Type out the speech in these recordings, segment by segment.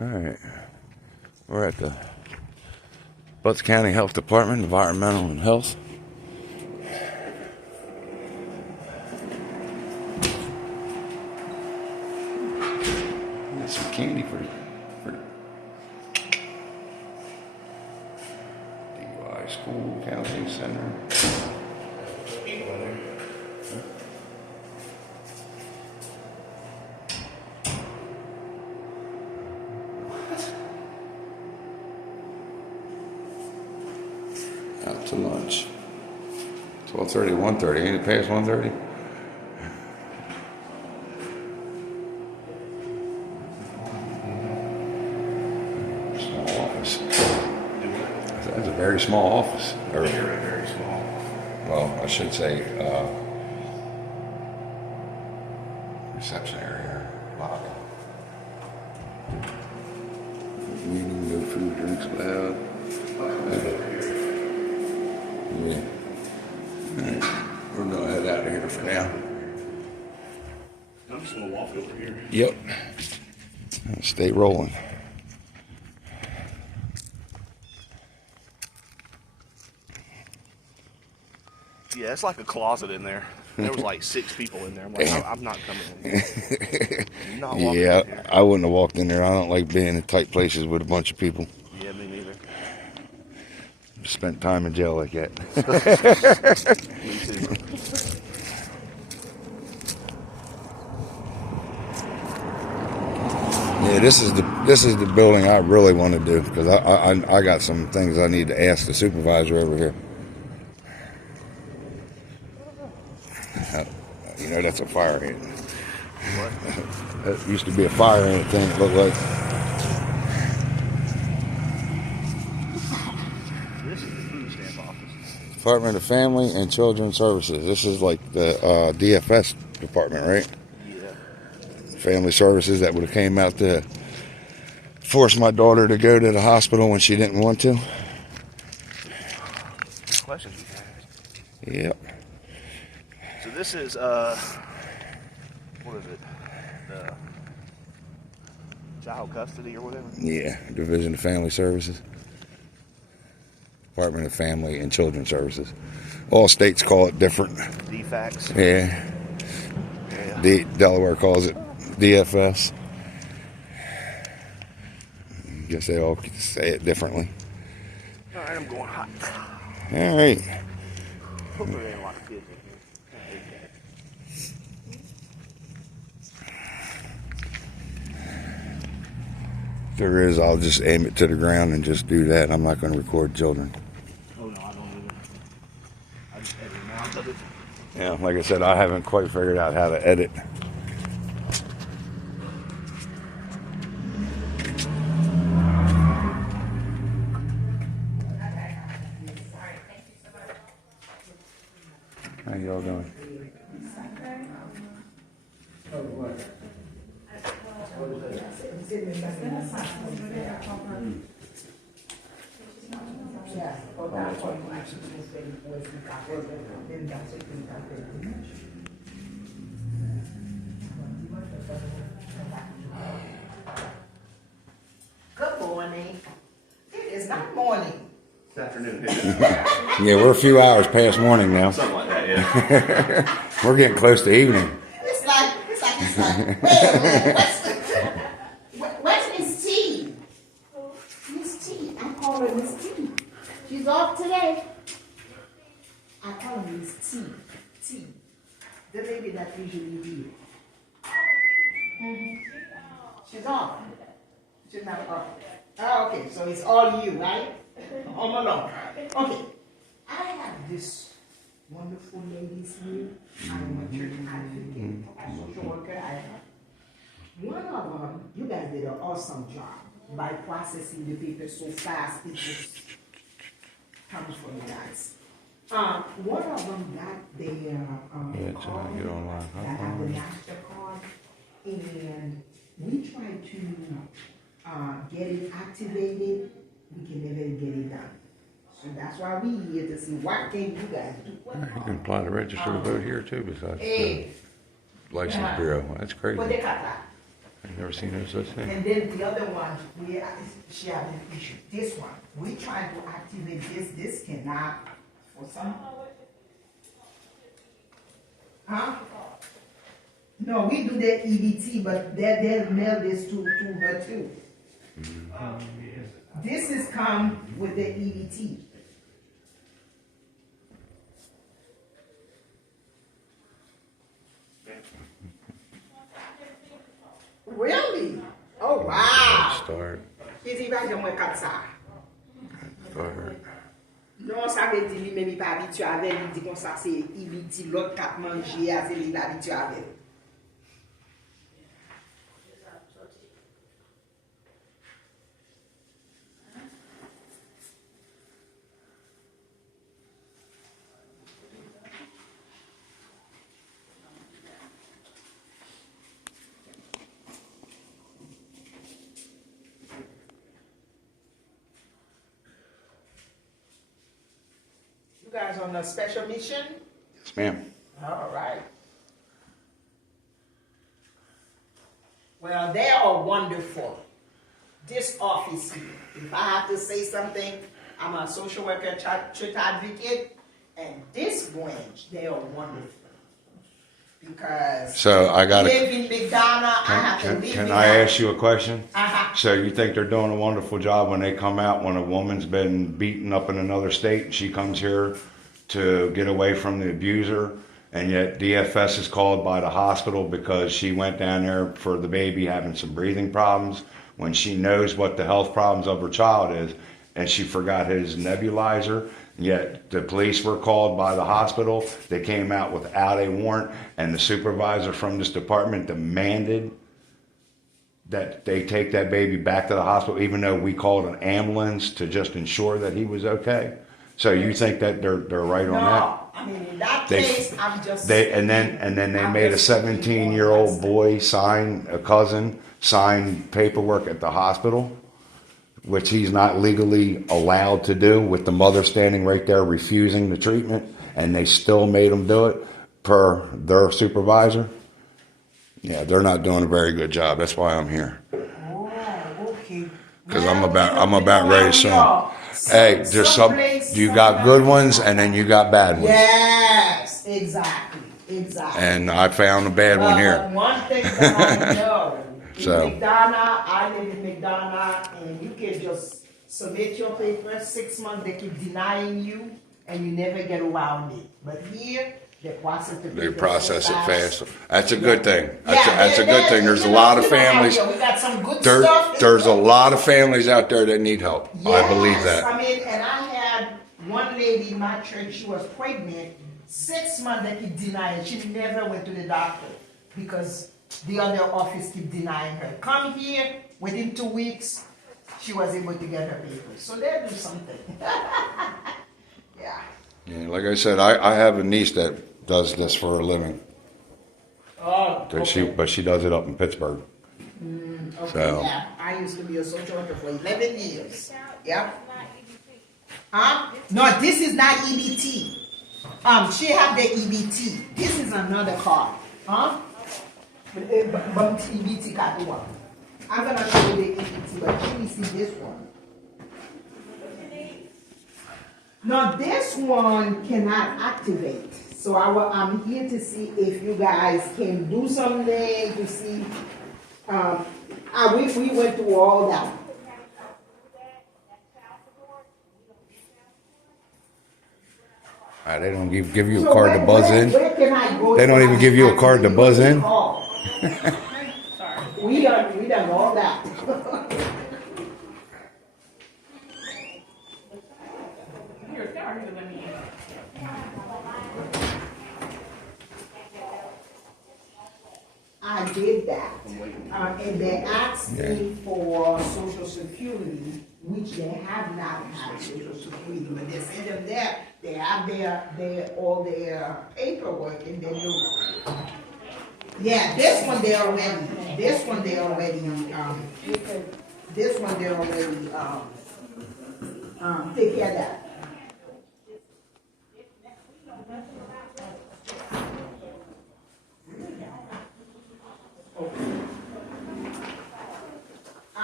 Alright, we're at the Butts County Health Department, Environmental and Health. Got some candy for DUI School Counseling Center. People in there. Out to lunch. 12:30, 1:30. Ain't it past 1:30? Small office. That's a very small office. Very, very small. Well, I should say reception area. Lobby. Meeting, no food, drinks allowed. Yeah. Alright, we're gonna head out of here for now. I'm just gonna walk over here. Yep. Stay rolling. Yeah, it's like a closet in there. There was like 6 people in there. I'm like, I'm not coming in here. I'm not walking Yeah, in here. I wouldn't have walked in there. I don't like being in tight places with a bunch of people. Yeah, me neither. Spent time in jail like that. Me too. Yeah, this is the building I really want to do because I got some things I need to ask the supervisor over here. You know, that's a fire ant. What? That used to be a fire ant thing, it looked like. This is the food stamp office. Department of Family and Children's Services. This is like the DFS department, right? Yeah. Family Services that would have came out to force my daughter to go to the hospital when she didn't want to. Good questions you have. Yep. So this is what is it? Child custody or whatever? Yeah, Division of Family Services. Department of Family and Children's Services. All states call it different. Dfacs. Yeah. Yeah. Delaware calls it DFS. I guess they all say it differently. All right, I'm going hot. All right. Hope there ain't a lot of kids in here. I hate that. If there is, I'll just aim it to the ground and just do that. I'm not going to record children. Oh no, I don't either. I just edit them out of it. Yeah, like I said, I haven't quite figured out how to edit. How y'all doing? Good morning. It is not morning. This afternoon. Yeah, we're a few hours past morning now. Something like that, yeah. We're getting close to evening. It's like, wait a minute, where's Miss T? Miss T, I call her Miss T. She's off today. I call her Miss T. T. The lady that usually do. She's off. She's not off. Oh, okay, so it's all you, right? Home alone. Okay. I have this wonderful ladies here. I'm a church advocate, a social worker. I have. One of them, you guys did an awesome job by processing the paper so fast. It just comes from you guys. One of them got their card get online. that have the MasterCard, and we tried to get it activated. We can never get it done. So that's why we here to see what can you guys do. You can apply to register to vote here too, besides Hey. the License Bureau. That's crazy. What they got that? I've never seen no such thing. And then the other one, she had an issue. This one, we tried to activate this. This cannot, for some. Huh? No, we do the EBT, but they'll mail this to her too. This is come with the EBT. Really? Oh wow! Start. Qu'est-ce va dire moi comme ça? Start. Non, ça veut dire lui-même il pas habitué avec, il dit comme ça c'est EBT, l'autre qui a mangé, c'est lui habitué avec. You guys on a special mission? Yes, ma'am. All right. Well, they are wonderful. This office here, if I have to say something, I'm a social worker, church advocate, and this branch, they are wonderful. Because So I got live in McDonough, I have to live Can in I ask you a question? Uh-huh. So you think they're doing a wonderful job when they come out when a woman's been beaten up in another state and she comes here to get away from the abuser, and yet DFS is called by the hospital because she went down there for the baby having some breathing problems when she knows what the health problems of her child is, and she forgot his nebulizer. Yet the police were called by the hospital. They came out without a warrant, and the supervisor from this department demanded that they take that baby back to the hospital, even though we called an ambulance to just ensure that he was okay. So you think that they're right on that? No, I mean in that case, I'm just. And then they made a 17-year-old boy sign, a cousin sign paperwork at the hospital, which he's not legally allowed to do, with the mother standing right there refusing the treatment, and they still made him do it per their supervisor. Yeah, they're not doing a very good job. That's why I'm here. Oh, okay. Because I'm about ready soon. Hey, there's you got good ones and then you got bad ones. Yes, exactly. And I found a bad one here. But one thing that I know, in So. McDonough, I live in McDonough, and you can just submit your paper, 6 months, they keep denying you, and you never get around it. But here, they process the paper. They process so it fast. That's a good thing. Yeah, That's a good thing. There's a lot of families. We got some good stuff. There's a lot of families out there that need help. I believe that. I mean, and I had one lady in my church, she was pregnant, 6 months they keep denying. She never went to the doctor because the other office keep denying her. Come here, within 2 weeks, she was able to get her papers. So they do something. Yeah. Yeah, like I said, I have a niece that does this for a living. Oh, okay. But she does it up in Pittsburgh. Okay, So. yeah. I used to be a social worker for 11 years. Yeah. No, this is not EBT. She have the EBT. This is another card. But EBT card one. I'm gonna show you the EBT, but let me see this one. Now this one cannot activate. So I'm here to see if you guys can do something to see. We went through all that. They don't give you a So card to buzz in. where can I go? They don't even give you a card to buzz in. We done all that. I did that. And they asked me for Social Security, which they have not had Social Security, but they send them there. They have all their paperwork, and then yeah, this one they already take care of that.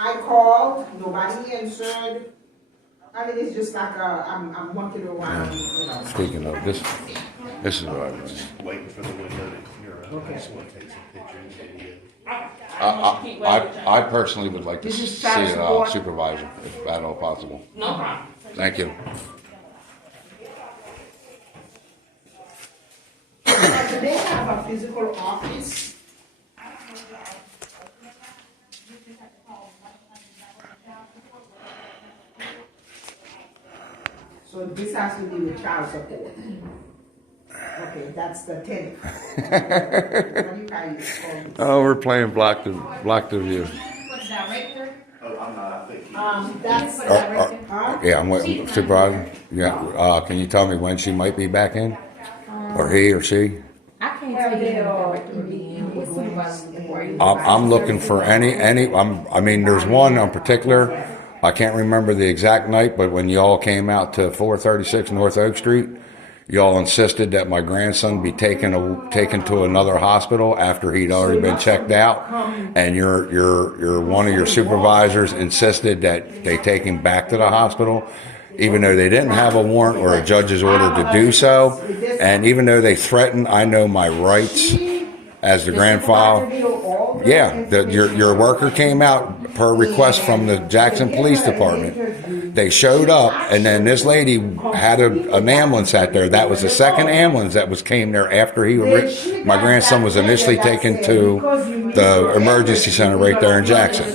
I called, nobody answered. I mean, it's just like I'm walking around, you know. Speaking of this is what I was. Waiting for the window to clear up. Okay. I just want to take some pictures and video. I personally would like to This is see a transport. supervisor, if at all possible. No problem. Thank you. Do they have a physical office? So this has to be with child support. Okay, that's the tenant. What do you call it? Oh, we're playing block the view. What's director? Oh, I'm not. I think That's huh? Yeah, I'm waiting. Supervisor. Yeah. Can you tell me when she might be back in, or he or she? I can't tell you director would be in. What supervisor before you? I'm looking for any. I mean, there's one in particular. I can't remember the exact night, but when y'all came out to 436 North Oak Street, y'all insisted that my grandson be taken to another hospital after he'd already been checked out, and your one of your supervisors insisted that they take him back to the hospital, even though they didn't have a warrant or a judge's order to do so, and even though they threatened, I know my rights as the grandfather. Yeah, your worker came out per request from the Jackson Police Department. They showed up, and then this lady had an ambulance out there. That was the second ambulance that came there after my grandson was initially taken to the emergency center right there in Jackson.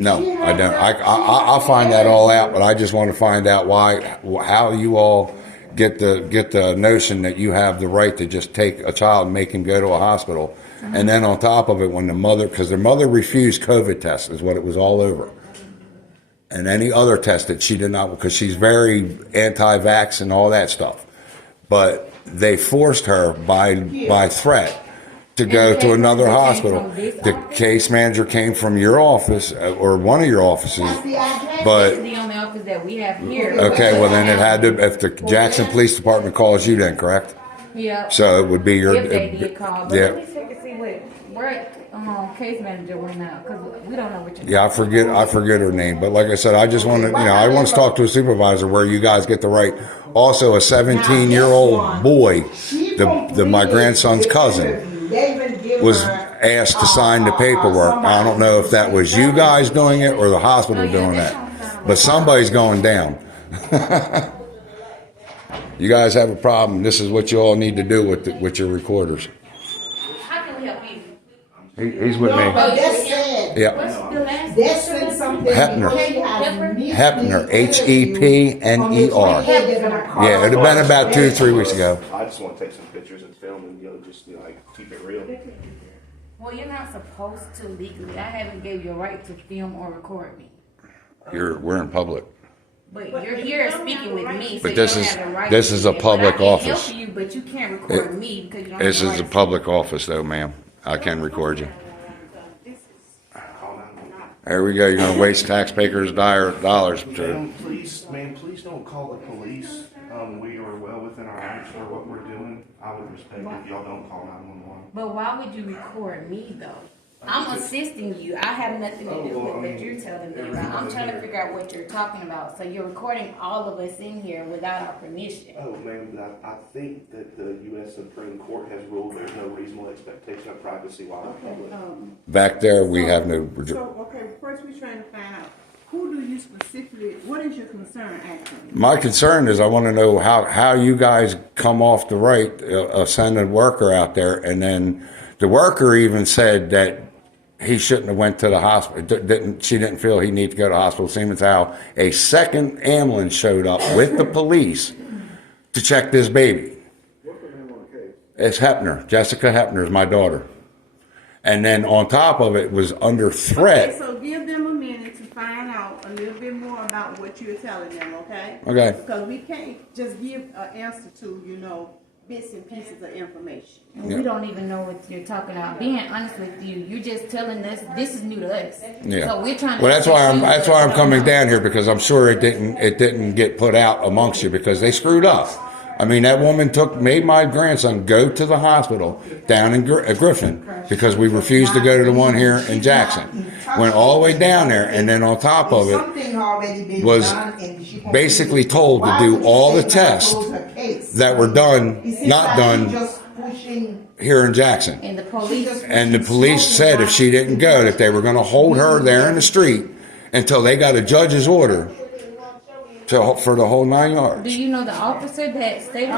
No, I don't. I'll find that all out, but I just want to find out how you all get the notion that you have the right to just take a child and make him go to a hospital. And then on top of it, when because the mother refused COVID tests is what it was all over. And any other test that she did not, because she's very anti-vax and all that stuff. But they forced her by threat to go to another hospital. The case manager came from your office or one of your offices, but the only office that we have here. okay, well then it had to. If the Jackson Police Department calls you, then correct? Yeah. So it would be your. If they did call, but yeah. let me check and see where case manager went out because we don't know what you're. Yeah, I forget her name, but like I said, I just want to, I want to talk to a supervisor where you guys get the right. Also, a 17-year-old boy, my grandson's cousin, was asked to sign the paperwork. I don't know if that was you guys doing it or the hospital doing that, but somebody's going down. You guys have a problem. This is what you all need to do with your recorders. How can we help you? He's with me. But that's sad. Yeah. What's the last? They said something. Hepner. Hepner. Hepner. Yeah, it'd have been about 2-3 weeks ago. I just want to take some pictures and film and just keep it real. Well, you're not supposed to legally. I haven't gave you a right to film or record me. We're in public. But you're here speaking with me, so But you this don't is- have the right this to is do a it. public But I office. can help you, but you can't record me because you don't This have the is a right public office, though, ma'am. I can record you. There we go. You're going to waste taxpayers' dollars. Please don't call the police. We are well within our rights for what we're doing. I would respect if y'all don't call 911. But why would you record me though? I'm assisting you. I have nothing to do with what you're telling me about. I'm trying to figure out what you're talking about. So you're recording all of us in here without our permission. Oh, ma'am, but I think that the U.S. Supreme Court has ruled there's no reasonable expectation of privacy while in public. Back there, we have no. So, okay, first we're trying to find out, who do you specifically, what is your concern actually? My concern is I want to know how you guys come off the right of sending a worker out there, and then the worker even said that he shouldn't have went to the hospital. She didn't feel he needed to go to the hospital. Same as how a second ambulance showed up with the police to check this baby. What's the name on the case? It's Hepner. Jessica Hepner is my daughter. And then on top of it was under threat. Okay, so give them a minute to find out a little bit more about what you're telling them, okay? Okay. Because we can't just give an answer to, bits and pieces of information. And we don't even know what you're talking about. Being honest with you, you're just telling us this is new to us. Yeah. So we're trying to. Well, that's why I'm coming down here, because I'm sure it didn't get put out amongst you because they screwed up. I mean, that woman made my grandson go to the hospital down in Griffin because we refused to go to the one here in Jackson. Went all the way down there, and then on top of it, was basically told to do all the tests that were not done here in Jackson. And the police said if she didn't go, that they were going to hold her there in the street until they got a judge's order for the whole 9 yards. Do you know the officer that stayed?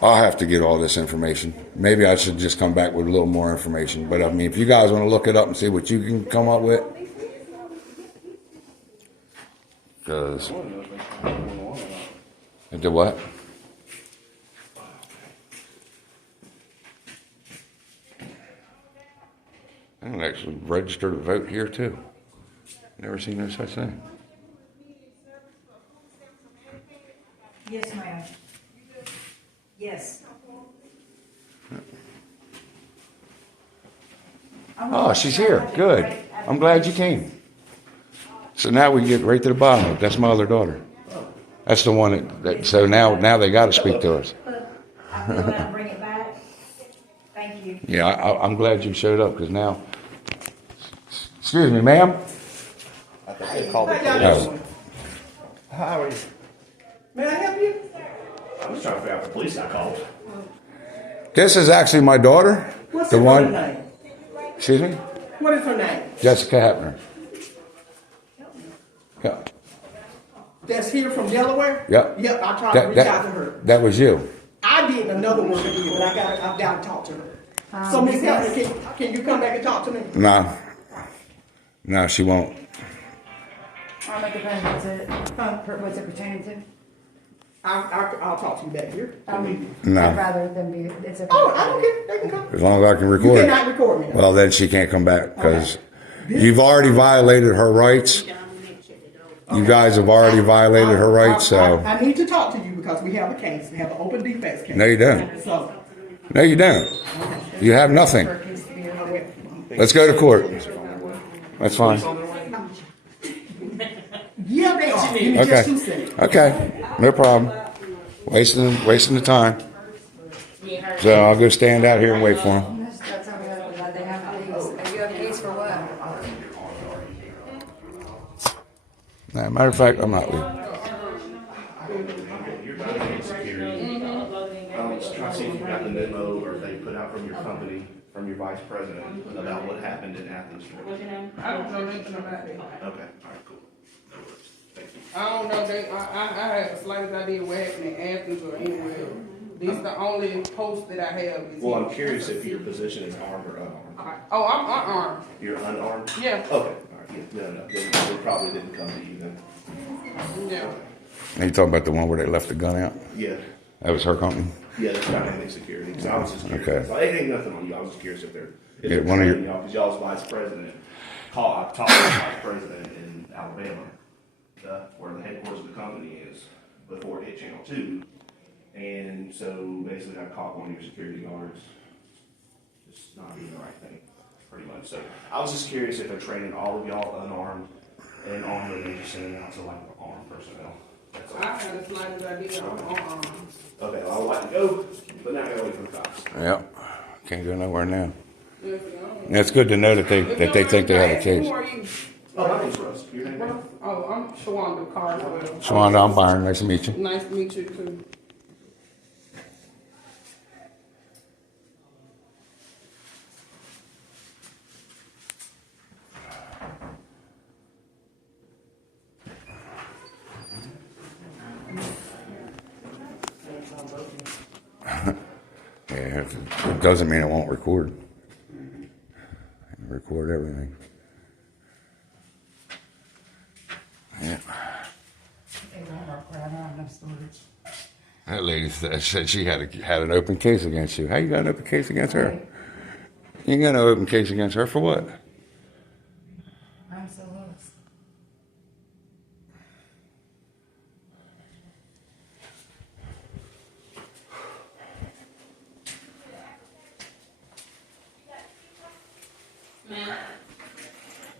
I'll have to get all this information. Maybe I should just come back with a little more information. But I mean, if you guys want to look it up and see what you can come up with. Because. The what? I can actually register to vote here too. Never seen no such thing. Yes, ma'am. Yes. Oh, she's here. Good. I'm glad you came. So now we can get right to the bottom of it. That's my other daughter. That's the one so now they got to speak to us. I feel that bring it back. Thank you. Yeah, I'm glad you showed up because now. Excuse me, ma'am. I think they called the Oh. police. How are you? May I help you? I was trying to figure out the police I called. This is actually my daughter. What's The her one. name? Excuse me? What is her name? Jessica Hapner. Yeah. That's here from Delaware? Yep. Yep, I tried to reach out to her. That was you. I did another one for you, but I've got to talk to her. So, Miss Hapner, can you come back and talk to me? No, she won't. I'll make a phone. What's it pertaining to? I'll talk to you back here. No. I'd rather than be, it's okay. Oh, I don't care. They can come. As long as I can You record it. cannot record me. Well, then she can't come back because you've already violated her rights. You guys have already violated her rights, so. I need to talk to you because we have a case. We have an open defense case. No, you don't. So, No, you don't. You have nothing. Let's go to court. That's fine. yeah, they are. Give me just 2 seconds. Okay. No problem. Wasting the time. So I'll go stand out here and wait for him. That's how we have, they have a case. You have a case for what? Matter of fact, I'm not leaving. I was trying to see if you got the memo or if they put out from your company, from your vice president, about what happened in Athens. I don't know nothing about that. Okay, all right, cool. No worries. Thank you. I don't know, I have the slightest idea what happened in Athens or anywhere else. This is the only post that I have. Well, I'm curious if your position is armed or unarmed. Oh, I'm unarmed. You're unarmed? Yeah. Okay, all right, yeah, no, then they probably didn't come to you then. Yeah. Are you talking about the one where they left the gun out? Yeah, That was her company? yeah, that's dynamic security, so I was just curious. Okay. So it ain't nothing on you, I was just curious if they're one of your- training y'all, because y'all's vice president, I talked to the vice president in Alabama, where the headquarters of the company is, before it hit Channel 2. And so basically I caught one of your security guards just not doing the right thing, pretty much. So I was just curious if they're training all of y'all unarmed and armed, and they're just sending out to like armed personnel. That's all. I have the slightest idea. I'm unarmed. Okay, well, I would like to go, but now I gotta wait for the cops. Yep. Can't go nowhere now. Yes, no. Yeah, it's good to know that they think they have a case. Who are you? Oh, my name's Russ. Your name? Oh, I'm Shawanda Carswell. Shawanda, I'm Byron. Nice to meet you. Nice to meet you too. Yeah, it doesn't mean it won't record. Record everything. Yeah. That lady said she had an open case against you. How you got an open case against her? You ain't got no open case against her for what? I'm so lost.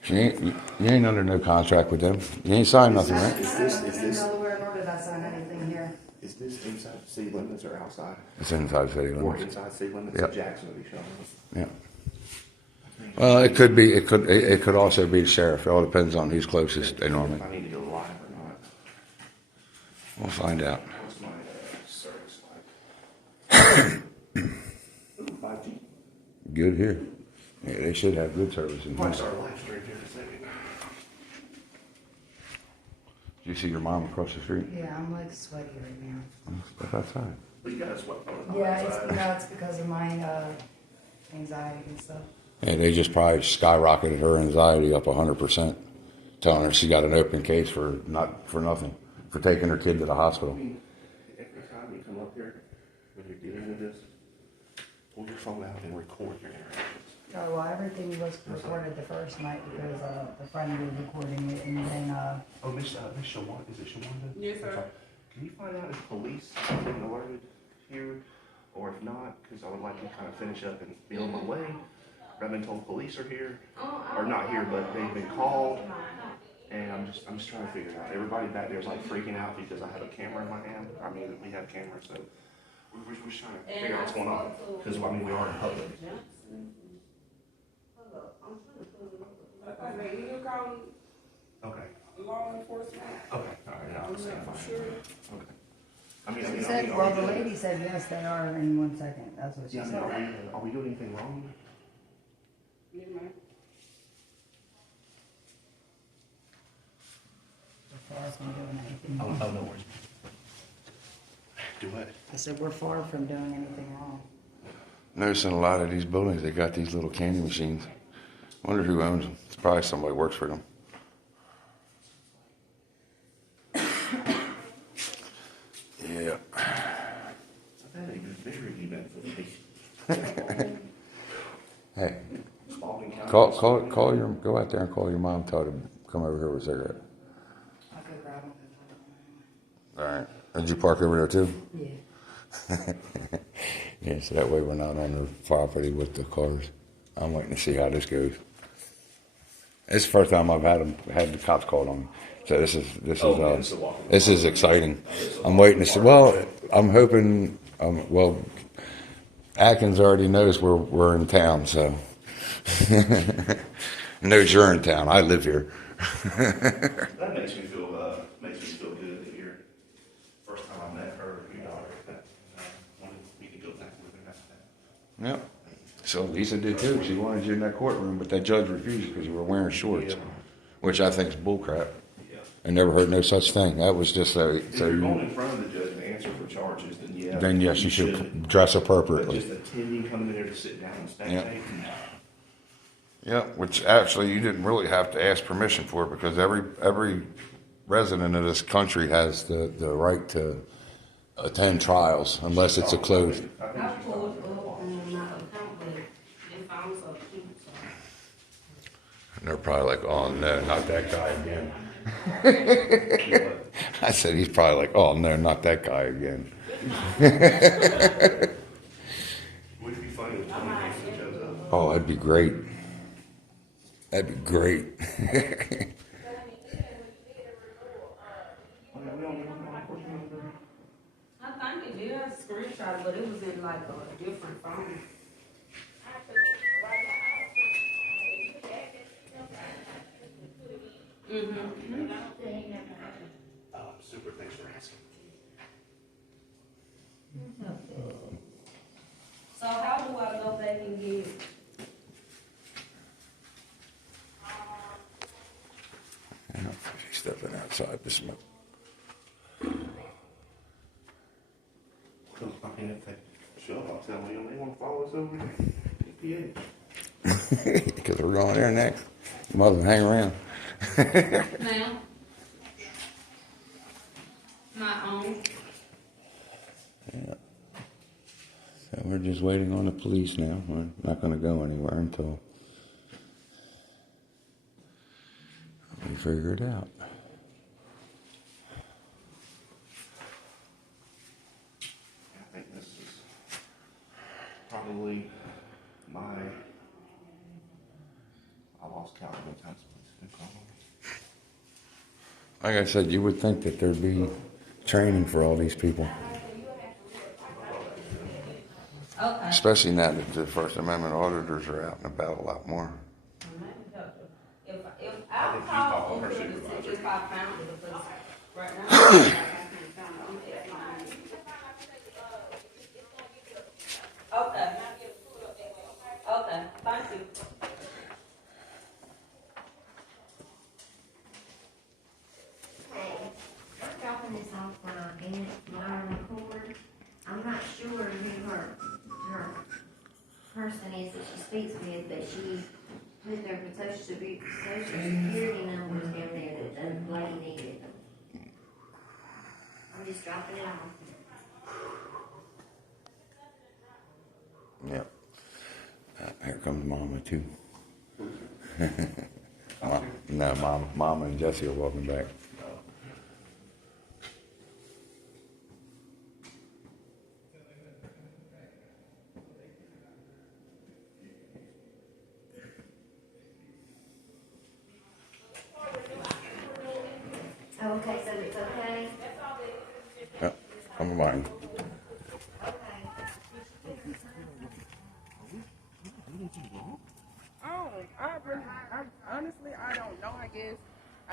You ain't under no contract with them. You ain't signed nothing, right? Is this? Nowhere, nor did I sign anything here. city limits or outside? It's inside city Or limits. inside city limits, Yep. so Jackson will be showing up. Yeah. Well, it could also be the sheriff. It all depends on who's closest. They normally. If I need to go live or not. We'll find out. What's my service like? Ooh, 5G. Good here. Yeah, they should have good service in Might here. start live stream here in a second. Do you see your mom across the street? Yeah, I'm like sweaty right now. Step outside. But you got a sweat on Yeah, outside. it's because of my anxiety and stuff. Yeah, they just probably skyrocketed her anxiety up 100%, telling her she got an open case for nothing, for taking her kid to the hospital. Every time you come up here, when you're dealing with this, pull your phone out and record your interactions. Oh, well, everything was recorded the first night because the friend was recording it, and then Oh, Miss Shawanda, is it Shawanda? Yes, sir. I'm sorry. Can you find out if police have been alerted here, or if not, because I would like to kind of finish up and be on my way. I've been told police are here, or not here, but they've been called, and I'm just trying to figure it out. Everybody back there is like freaking out because I have a camera in my hand. I mean, we have cameras, so we're just trying to figure out what's going on, because I mean, we are in public. I think they either call Okay. law enforcement. Okay. All right. I'll stand fine. Sure. Okay. I mean, she said, are well, we the doing- lady said yes, they are in 1 second. That's what she Yeah, I mean, said. are we doing anything wrong? Yeah, man. As far as I'm doing anything Oh, wrong. no worries. Do what? I said, we're far from doing anything wrong. Noticing a lot of these buildings, they got these little candy machines. Wonder who owns them. It's probably somebody who works for them. Yeah. I've had a very eventful day. Hey, Spalding County. call your, go out there and call your mom. Tell her to come over here with a cigarette. I could grab them. All right. Did you park over there too? Yeah. Yeah, so that way we're not on the property with the cars. I'm waiting to see how this goes. It's the first time I've had the cops called on me. So this is exciting. I'm waiting to see. Well, I'm hoping. Well, Atkins already knows we're in town, so knows you're in town. I live here. That makes me feel good that you're first time I met her, your daughter, that wanted me to go back with her after that. Yep. So Lisa did too. She wanted you in that courtroom, but that judge refused because you were wearing shorts, Yeah. which I think is bullcrap. Yeah. I never heard no such thing. That was just so. If you're going in front of the judge and answer for charges, then yeah. Then yes, you should dress But appropriately. just attending, coming in there to sit down and spectate, no. Yeah, which actually you didn't really have to ask permission for because every resident of this country has the right to attend trials unless it's a closed. I think I she's pulled talking up on my account, but and found something, so. And they're probably like, oh no, not that guy again. I said he's probably like, oh no, not that guy again. Would it be funny if Tony Hanson shows up? Oh, that'd be great. That'd be great. I mean, we don't know how much I think it did a screenshot, but it was in like a different phone. super, thanks for asking. So how do I go back and get it? Yeah, she's stepping outside to smoke. Well, I mean, if they show up, I'll tell them, they want to follow us over here. PPA. Because we're going there next. You mother hang around. Now? My own. Yeah. So we're just waiting on the police now. We're not going to go anywhere until we figure it out. I think this is probably I lost count of the times police have been calling me. Like I said, you would think that there'd be training for all these people. Especially now that the First Amendment auditors are out and about a lot more. If I I'll think you call call her Uber to see supervisor. if I found it, because right now, I can't find it. Okay. Okay, thank you. Hey, I'm dropping this off for Aunt Myra McCord. I'm not sure who her person is that she speaks with, but she put their social security numbers down there that the lady needed. I'm just dropping it off. Yep. Here comes Mama too. No, Mama and Jesse are walking back. Okay, so it's okay? Yep, I'm behind. Honestly, I don't know. I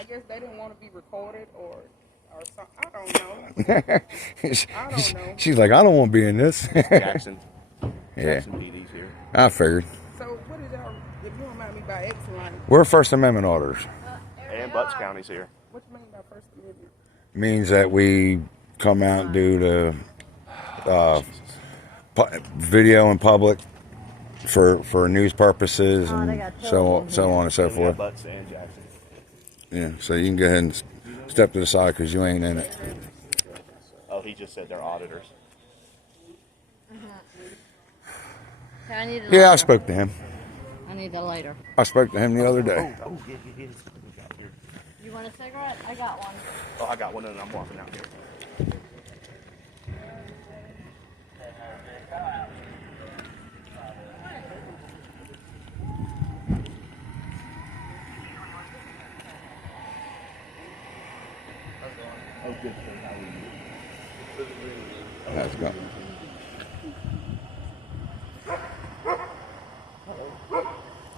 guess they didn't want to be recorded or something. I don't know. I don't know. She's like, I don't want to be in this. Jackson. Yeah, Jackson PD's here. I figured. So what is y'all? If you don't mind me by excellent, We're First Amendment auditors. And Butts County's here. what you mean by First Amendment? Means that we come out and do the video in public for news purposes and so on and so And we have forth. Butts and Jackson. Yeah, so you can go ahead and step to the side because you ain't in it. Oh, he just said they're auditors. I need it Yeah, I later. spoke to him. I need that later. I spoke to him the other day. Oh, yeah. You want a cigarette? I got one. Oh, I got one and I'm walking out here. Oh, good. How are you? That's go.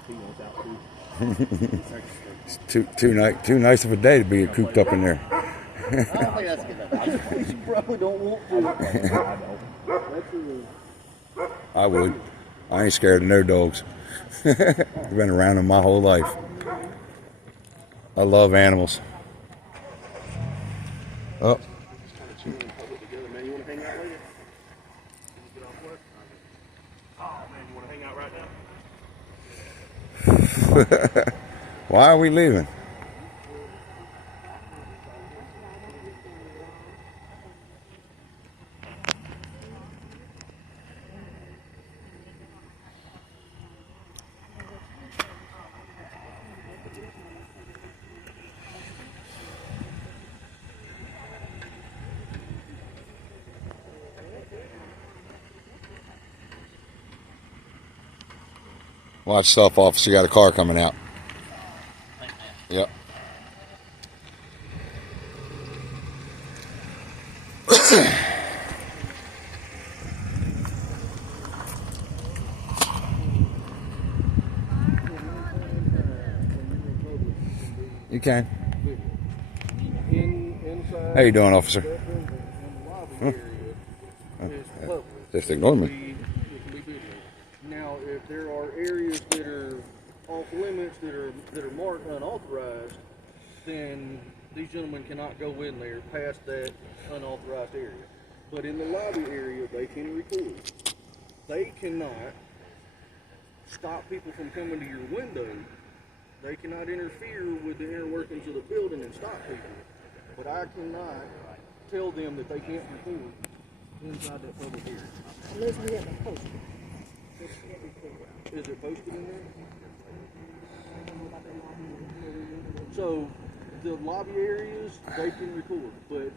He wants out too. It's too nice of a day to be cooped up in there. I don't think that's good. You probably don't want to. I would. I ain't scared of no dogs. I've been around them my whole life. I love animals. Oh. Man, you want to hang out later? Get off work? Oh, man, you want to hang out right now? Why are we leaving? Watch stuff, officer. You got a car coming out. Yep. You can. Inside How you doing, officer? bedroom and lobby area is public. Just ignore me. It can be video. Now, if there are areas that are off limits, that are marked unauthorized, then these gentlemen cannot go in there past that unauthorized area. But in the lobby area, they can record. They cannot stop people from coming to your window. They cannot interfere with the inner workings of the building and stop people. But I cannot tell them that they can't record inside that public area. Unless we have a post. Is it posted in there? So the lobby areas, they can record, but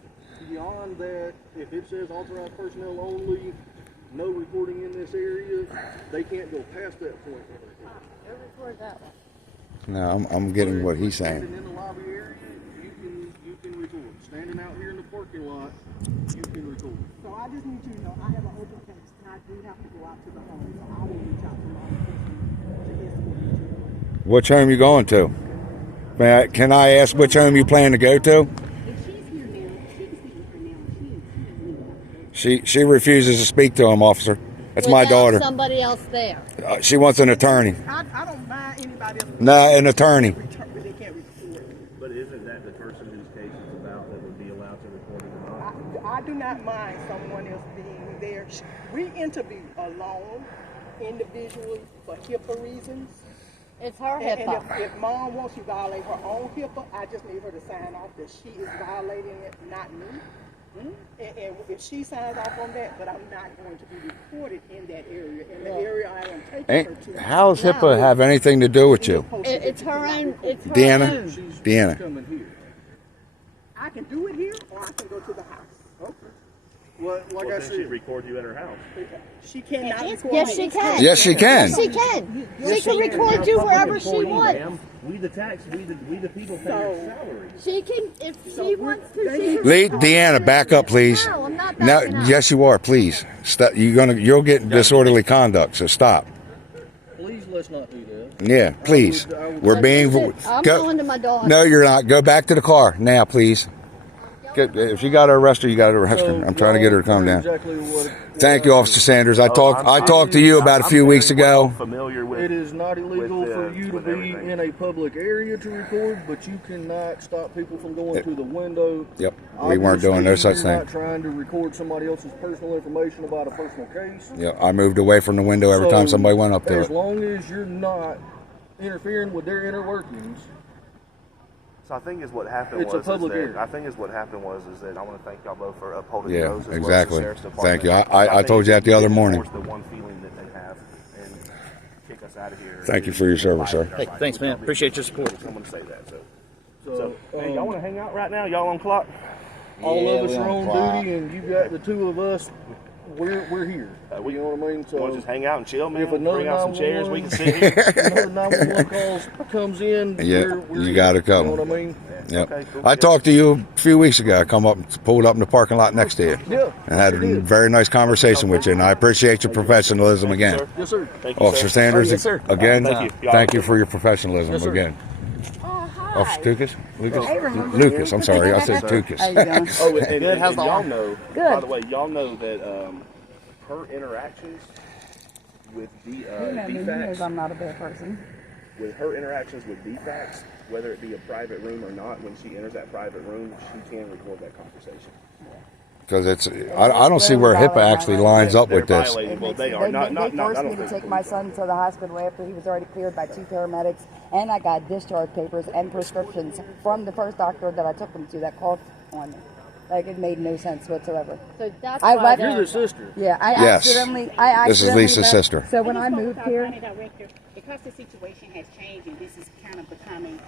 beyond that, if it says authorized personnel only, no recording in this area, they can't go past that point. Go record that one. No, I'm getting what he's Standing saying. in the lobby area, you can record. Standing out here in the parking lot, you can record. So I just need you to know, I have an open case, and I do have to go out to the home, so I will reach out to law enforcement to escort you to the home. Which home you going to? Can I ask which home you plan to go to? If she's here now, she can speak with her now. She refuses to speak to him, officer. That's my Without daughter. somebody else there. She wants an attorney. I don't mind anybody else. No, an attorney. They can't record. But isn't that the person whose case is about that would be allowed to record it or not? I do not mind someone else being there. We interview alone, individually, for HIPAA reasons. It's her And HIPAA. if mom wants to violate her own HIPAA, I just need her to sign off that she is violating it, not me. And if she signs off on that, but I'm not going to be recorded in that area, in the area I am taking her to. How does HIPAA have anything to do with you? It's her own. It's her Deanna? own. Deanna. Coming here. I can do it here, or I can go to the house. Okay. Well, like I Then she'd said, record you at her house. She cannot record Yes, me. she can. Yes, she can. Yes, she can. She can record you wherever she wants. We the tax, we the people pay your salary. She can, if she wants to, she can. Lee, Deanna, back up, please. No, I'm not No, backing up. yes, you are. Please stop. You'll get disorderly conduct. So stop. please let's not do that. Yeah, please. We're being. I'm Go, going to my daughter. no, you're not. Go back to the car now, please. If you got to arrest her, you got to arrest her. I'm trying to get her to calm down. Exactly what Thank you, Officer Sanders. I talked to you about a few weeks ago. Familiar with It is not illegal with, for you to with be everything. in a public area to record, but you cannot stop people from going to the window. Yep, we weren't doing no such Obviously, you're thing. not trying to record somebody else's personal information about a personal case. Yeah, I moved away from the window every time So, somebody went up to As it. long as you're not interfering with their inner workings, So I think is what happened It's a was public is that, area. I think is what happened was is that I want to thank y'all both for upholding Yeah, those as well as exactly. the Sheriff's Thank you. Department. I think told you that the other it morning. enforced the one feeling that they have and kick us out of here. Thank you for your service, sir. Hey, thanks, man. Appreciate your support. I'm going to say that. So so hey, y'all want to hang out right now? Y'all on clock? all of us we are on on clock. duty, and you got the two of us. We're here. We- You know what I mean? You want So to just hang out and chill, man? if another Bring out some chairs, we can sit 911 here. another 911 calls comes in, Yeah, we're you gotta come. You know what I mean? Yep. Okay, cool. I talked to you a few weeks ago. I pulled up in the parking lot next to you, Yeah. and had a very nice conversation with you. And I appreciate your professionalism again, Sir. Yes, sir. Thank you, Officer sir. Sanders. yes, sir. Again, Thank you. thank you for your professionalism Yes, sir. again. Oh, hi. Officer Tukas? Lucas? I remember Lucas, you. I'm sorry. I said How you Tukas. doing? Oh, and Good. How's and the y'all arm? know, Good. by the way, y'all know that her interactions with You know me, he knows dfacs, I'm not a bad person. with her interactions with dfacs, whether it be a private room or not, when she enters that private room, she can record that conversation. Because I don't see where HIPAA actually lines up with They're this. violating. Well, they They are not. I forced don't me to think take my son to the hospital after he was already cleared by 2 paramedics, and I got discharge papers and prescriptions from the first doctor that I took him to that called on me. Like, it made no sense whatsoever. So that's I why left- they're- You're the sister. Yeah, I Yes. accidentally. This is Lisa's left. sister. So when I moved here, County Director, because the situation has changed and this is kind of becoming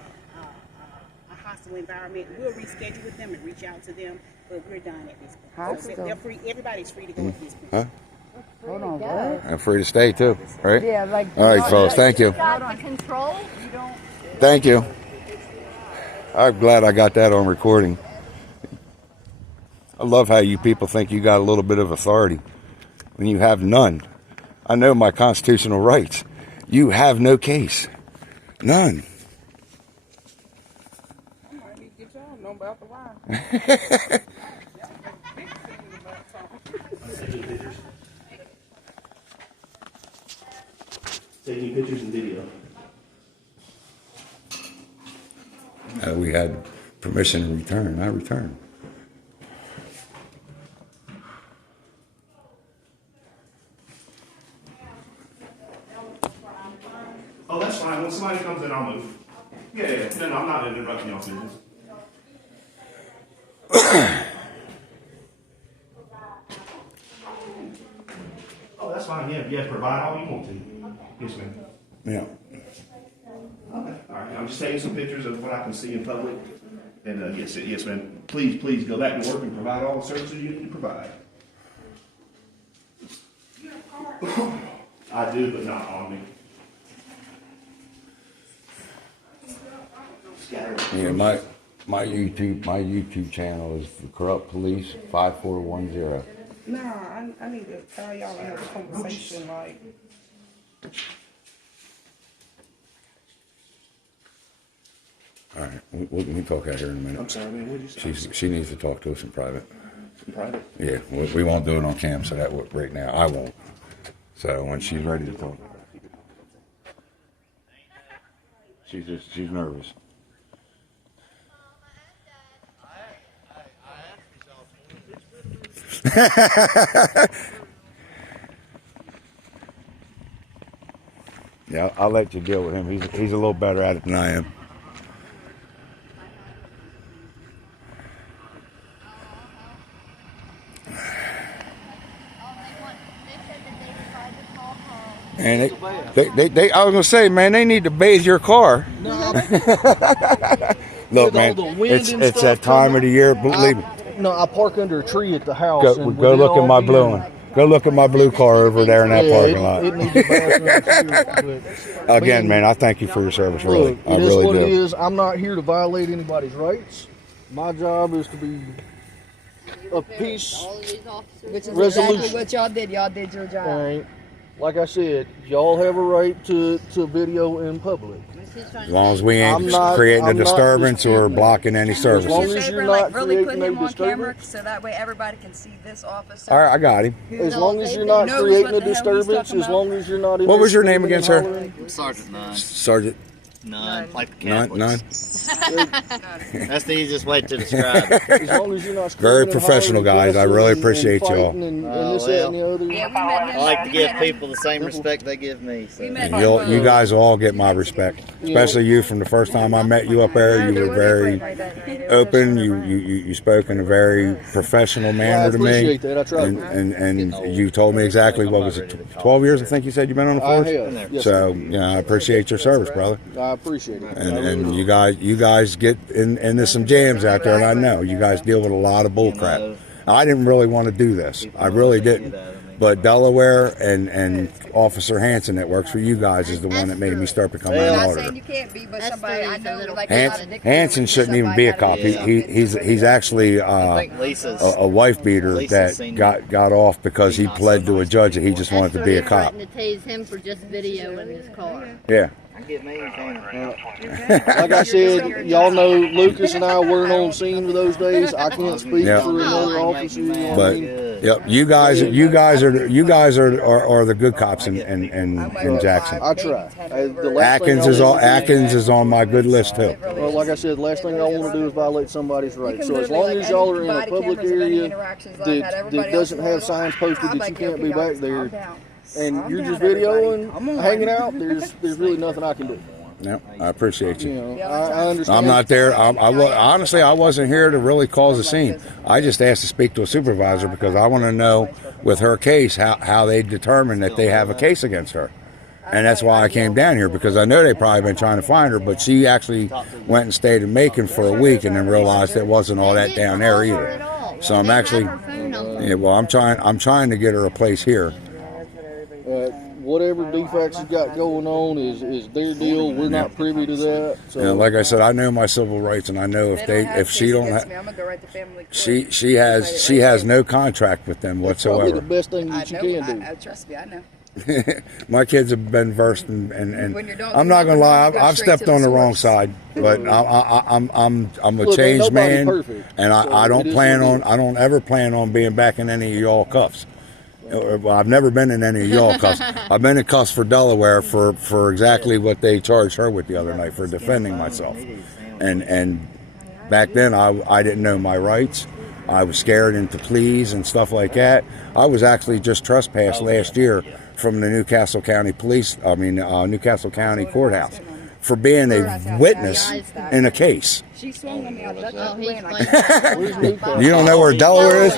a hostile environment, we'll reschedule with them and reach out to them, but we're done at this point. So Hostile? they're free, everybody's free to go at this point. Huh? hold on, what? I'm free to stay too, right? Yeah, like. All right, fellas. Thank you. got the control. You don't. Thank you. I'm glad I got that on recording. I love how you people think you got a little bit of authority when you have none. I know my constitutional rights. You have no case. None. I might need to get y'all know about the why. Taking pictures and video. We had permission to return. I returned. Oh, that's fine. When somebody comes in, I'll move. Yeah. No, I'm not interrupting y'all's business. Oh, that's fine. Yeah. Provide all you want to. Yes, ma'am. Yeah. Okay. All right. I'm just taking some pictures of what I can see in public. And yes, ma'am. Please go back to work and provide all the services you need to provide. I do, but not on me. Scattered. Yeah, my YouTube channel is the Corrupt Police 5410. Nah, I need to tell y'all and have a conversation, like, All right, we can talk out here in a minute. I'm sorry, man, what did you say? She needs to talk to us in private. In private? Yeah, we won't do it on cam, so that right now I won't. So when she's ready to talk, she's nervous. Yeah, I'll let you deal with him. He's a little better at it than I am. And they I was gonna say, man, they need to bathe your car. Look, man, it's that time of the year. Believe me. No, I park under a tree at the house. Go look at my blue one. Go look at my blue car over there in that parking lot. It needs a bathroom too, Again, man, I thank you for your service. Really, look, I it is really what do. it is. I'm not here to violate anybody's rights. My job is to be a peace Which is resolution. exactly what y'all did. Y'all did your job. All right. Like I said, y'all have a right to video in public. As long as we ain't creating a disturbance or blocking any As long services. as you're not really put creating him a on camera disturbance. so that way everybody can see this officer. All right, I got him. As long as you're not knows creating what a the hell he's disturbance, talking as long as you're not. What was your name again, sir? hollering. Sergeant Nine. Sergeant Nine. Like the None. Catholics. None. That's the easiest way to describe it. As long as you're not Very screaming and professional, hollering, guys. I really cussing appreciate and y'all. fighting and this, that, and the other. Yeah, we met him. I like to we give met him. people the same respect they give me. So. We met And him. you guys all get my respect, especially you. From the first time I met you up there, you were very open. You spoke in a very professional manner to me, appreciate that. I try to. and you told me exactly what was it, 12 years? I think you said you've been on the I force. have. Yes, So sir. I appreciate your service, brother. I appreciate it. And you guys get into some jams out there, and I know you guys deal with a lot of bull crap. I didn't really want to do this. I really didn't. But Delaware and Officer Hanson that works for you guys is the one that made me start becoming an I'm not auditor. saying you can't be, but somebody I know like a lot of dick Hanson shouldn't even be a cop. He's actually a wife beater that got off because he pled to a judge that he just wanted to be a cop. To tase him for just video in his car. Yeah. Get me Like I said, y'all know Lucas and I weren't on scene for those days. I can't speak Yep. for another officer. You know what I But mean? yep, you guys are the good cops in Jackson. I try. The last thing Atkins is on my good list too. Well, like I said, the last thing I want to do is violate somebody's rights. So as long as y'all are in a public area that doesn't have signs posted that you can't be back there, and you're just videoing, hanging out, there's really nothing I can do. Yep, I appreciate You you. know, I understand. I'm not there. Honestly, I wasn't here to really cause a scene. I just asked to speak to a supervisor because I want to know with her case how they determine that they have a case against her. And that's why I came down here, because I know they probably been trying to find her, but she actually went and stayed in Macon for a week and then realized it wasn't all that down there either. So I'm actually, I'm trying to get her a place here. Whatever dfacs has got going on is their deal. We're not privy to that. So Like I said, I know my civil rights, and I know if she don't have, she has no contract with them that's probably whatsoever. the best thing that you can do. Trust me, I know. My kids have been versed, and I'm not gonna lie, I've stepped on the wrong side, but I'm a Look, ain't changed nobody man, perfect, and so I it don't is plan what it on, is. I don't ever plan on being back in any of y'all cuffs. Well, I've never been in any of y'all cuffs. I've been in cuffs for Delaware for exactly what they charged her with the other night, for defending myself, and back then I didn't know my rights. I was scared into pleas and stuff like that. I was actually just trespassed last year from the Newcastle County Newcastle County Courthouse for being a witness in a case. She swung on me. I ducked Oh, and he's ran like fine. You don't know where Delaware is?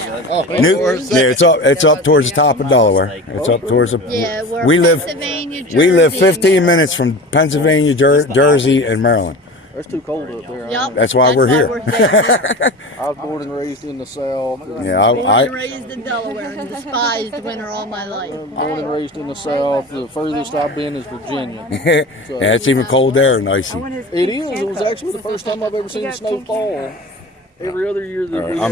It's up towards the top of Delaware. It's up towards the. Yeah, we're We live Pennsylvania, we live Jersey, 15 minutes from Pennsylvania, Jersey, and Maryland. It's too cold up there. Yup, That's why we're here. there. I was born and raised in the South. Yeah, Born and raised in Delaware and despised winter all my life. Born and raised in the South. The furthest I've been is Virginia. Yeah, it's even cold there and icy. It is. It was actually the first time I've ever seen the snow fall. Every other year that we